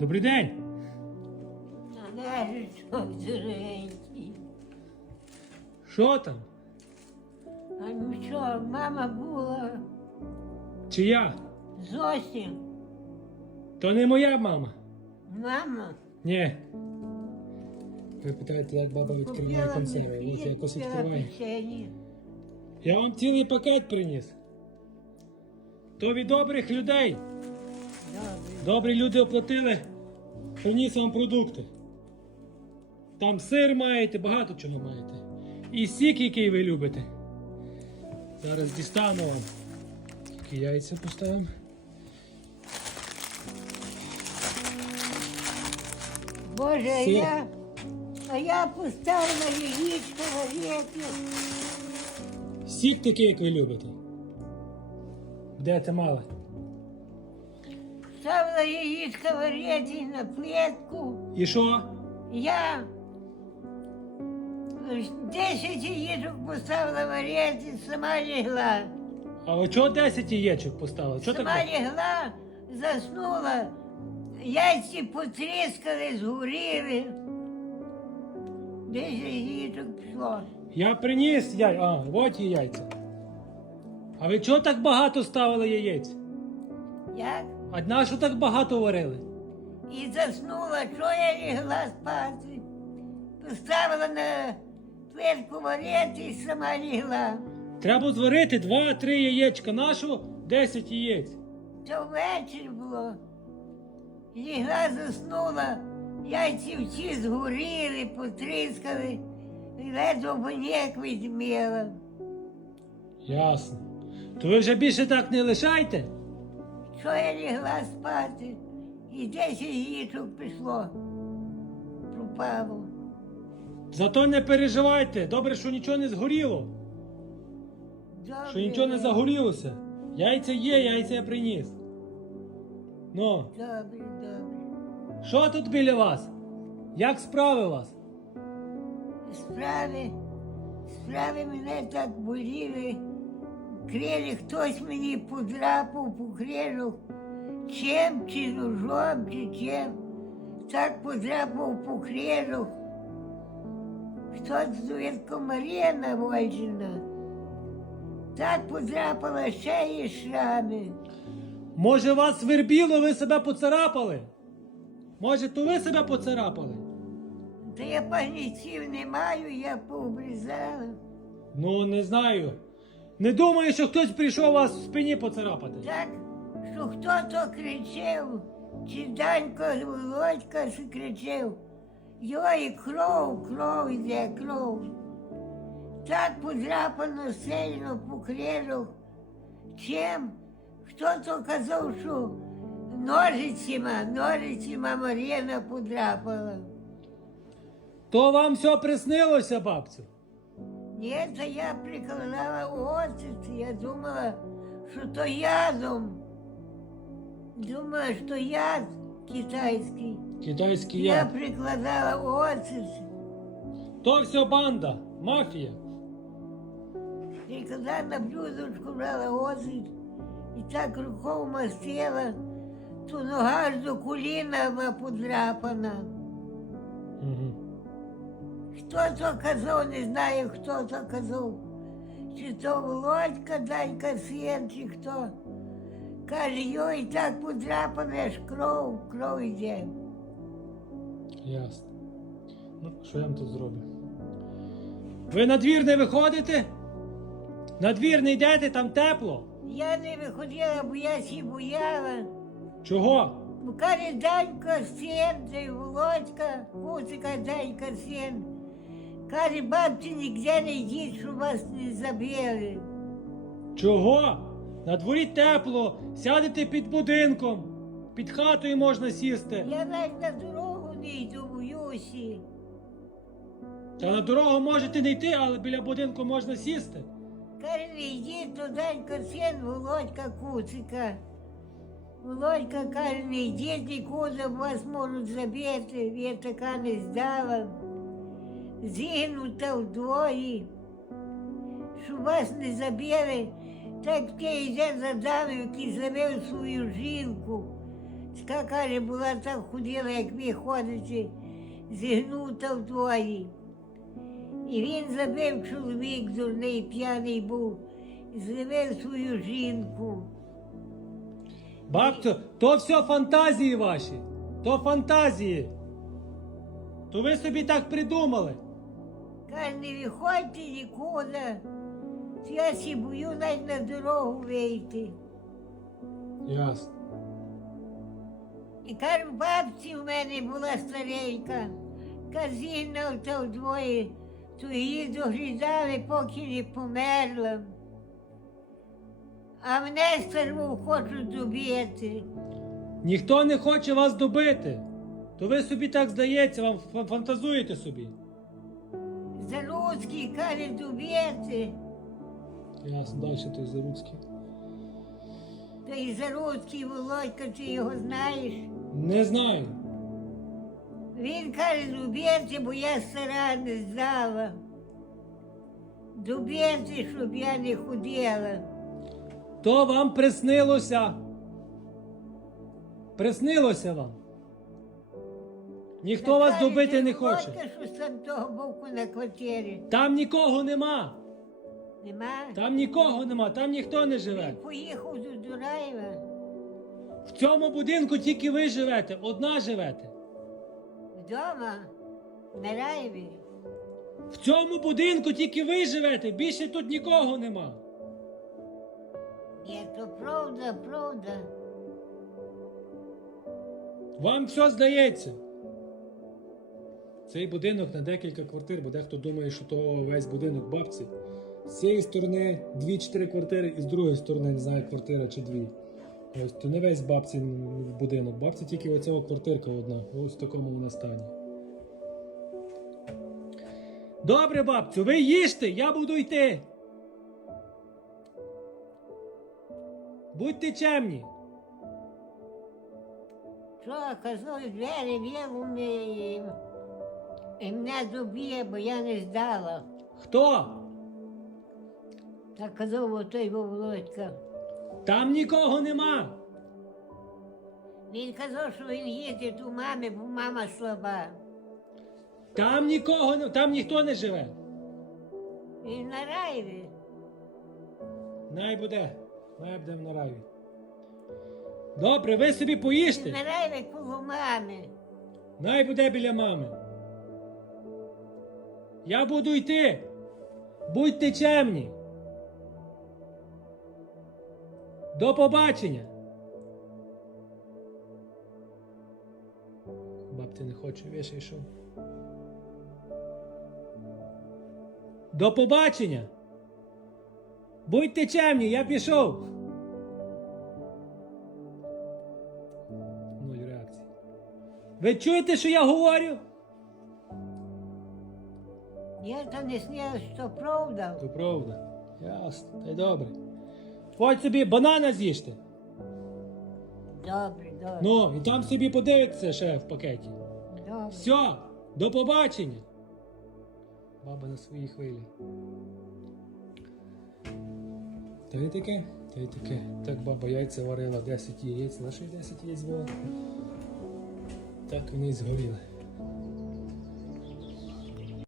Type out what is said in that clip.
Добрий день. Що там? А ну що, мама була Чия? зовсім. То не моя мама. Мама Ні. Ви питаєте, як баба відкриває консерви. Ось якось відкриває. Я вам цілий пакет приніс. То від добрих людей. Добрі люди оплатили. Приніс вам продукти. Там сир маєте, багато чого маєте. І сік, який ви любите. Зараз дістану вам. Тільки яйця поставимо. Боже, а Сир. я, а я поставила яєчко варити. Сік такий, як ви любите. Де ти мала? Ставила яєчко варити на плитку. І що? Я 10 яєчок поставила варити, сама лягла. А ви чого 10 яєчок поставили? Чого Сама так? лягла, заснула, яйці потріскали, згоріли. Десь яєчок пішло. Я приніс яй. А, от є яйця. А ви чого так багато ставили яєць? Як? А на що так багато варили? І заснула, що я лягла спати. Поставила на плитку варити і сама лягла. Треба зварити 2-3 яєчка. Нашу 10 яєць. То вечір було. Лягла, заснула, яйці всі згоріли, потріскали, і ледве боняк відміла. Ясно. То ви вже більше так не лишайте? Що я лягла спати, і десять яєчок пішло, пропало. Зато не переживайте. Добре, що нічого не згоріло. Добре. Що нічого не загорілося. Яйця є, яйця я приніс. Ну, Добре, добре. що тут біля вас? Як справи вас? Справи, справи мене так боліли. Крилі хтось мені подрапав по крилю. Чим, чи ножом, чи чим. Так подрапав по крилю. Хтось звідко Марія Вольжина. Так подрапала ще і шрами. Може вас свербіло, ви себе поцарапали? Може, то ви себе поцарапали? Та я паніців не маю, я пообрізала. Ну, не знаю. Не думаю, що хтось прийшов вас в спині поцарапати. Так, що хто то кричав, чи Данько Володька си кричав. Йой, кров, кров йде, кров. Так подрапано сильно по крилю. Чим? Хто то казав, що ножицями, ножицями Мар'яна подрапала. То вам все приснилося, бабцю? Ні, це я прикладала оцет, я думала, що то ядом. Думала, що яд китайський. Китайський Я яд. прикладала оцет. То все банда, мафія. І коли на блюдочку брала оцет і так рукою мастила, то нога аж до коліна була подрапана. Угу. Хто то казав, не знаю, хто то казав. Чи то Володька, Данька син, чи хто. Каже, йой, так подрапана, кров, кров йде. Ясно. Ну, що я вам тут зроблю? Ви на двір не виходите? На двір не йдете, там тепло. Я не виходила, бо я сі бояла. Чого? Бо каже, Данька син, Володька, куцика Данька син. Каже, бабці, ніде не йдіть, щоб вас не забили. Чого? На дворі тепло, сядете під будинком, під хатою можна сісти. Я навіть на дорогу не йду, боюся. Та на дорогу можете не йти, але біля будинку можна сісти. Каже, не йдіть, то син, Володька куцика. Володька каже, не йдіть нікуди, вас можуть забити, я така не здала. Зігнута вдвоє. Щоб вас не забили, так ти йде за дамою, який забив свою жінку. Каже, була так худила, як ви ходите, зігнута вдвоє. І він забив чоловік, дурний, п'яний був, зливив свою жінку. Бабцю, то все фантазії ваші. То фантазії. То ви собі так придумали. Каже, не виходьте нікуди. Я сі бою навіть на дорогу вийти. Ясно. І каже, бабці в мене була старенька, казіна та вдвоє, то її доглядали, поки не померла. А мене стару хочуть добити. Ніхто не хоче вас добити. То ви собі так здається, вам фантазуєте собі. Залуцький каже добити. Ясно, далі той Заруцький. Та й Залуцький Володька, ти його знаєш. Не знаю. Він каже, добити, бо я стара не здала. Добити, щоб я не ходила. То вам приснилося. Приснилося вам. Ніхто вас добити не хоче. Там того боку на квартирі. Там нікого нема. Нема? Там нікого нема, там ніхто не живе. Він поїхав до Дураєва В цьому будинку тільки ви живете, одна живете. вдома, на Раєві. В цьому будинку тільки ви живете, більше тут нікого нема. Ні, то правда, правда. Вам все здається. Цей будинок на декілька квартир, бо дехто думає, що то весь будинок бабці. З цієї сторони дві-чотири квартири, і з другої сторони, не знаю, квартира чи дві. Ось то не весь бабці будинок. Бабці тільки оцього квартирка одна. Ось в такому вона стані. Добре, бабцю, ви їжте, я буду йти. Будьте чемні. Що, казав, двері в'єву і, мене доб'є, бо я не здала. Хто? Так казав отой Володька. Там нікого нема. Він казав, що він їде до мами, бо мама слаба. Там нікого не там ніхто не живе. Він на Раєві. Най буде. Най буде на райві. Добре, ви собі Він поїжте. на Раєві коло мами. Най буде біля мами. Я буду йти. Будьте чемні. До побачення. Бабці не хоче, віше йшов. До побачення. Будьте чемні, я пішов. Нуль реакції. Ви чуєте, що я говорю? Я там не сняла, що правда. То правда. Ясно, та й добре. Ходь собі банана з'їжте. Добре, добре. Ну, і там собі подивитися ще в пакеті. добре. Все, до побачення. Баба на своїй хвилі. Та й таке, та й таке. Так баба яйця варила 10 яєць, на що й 10 яєць було. Так вони й згоріли.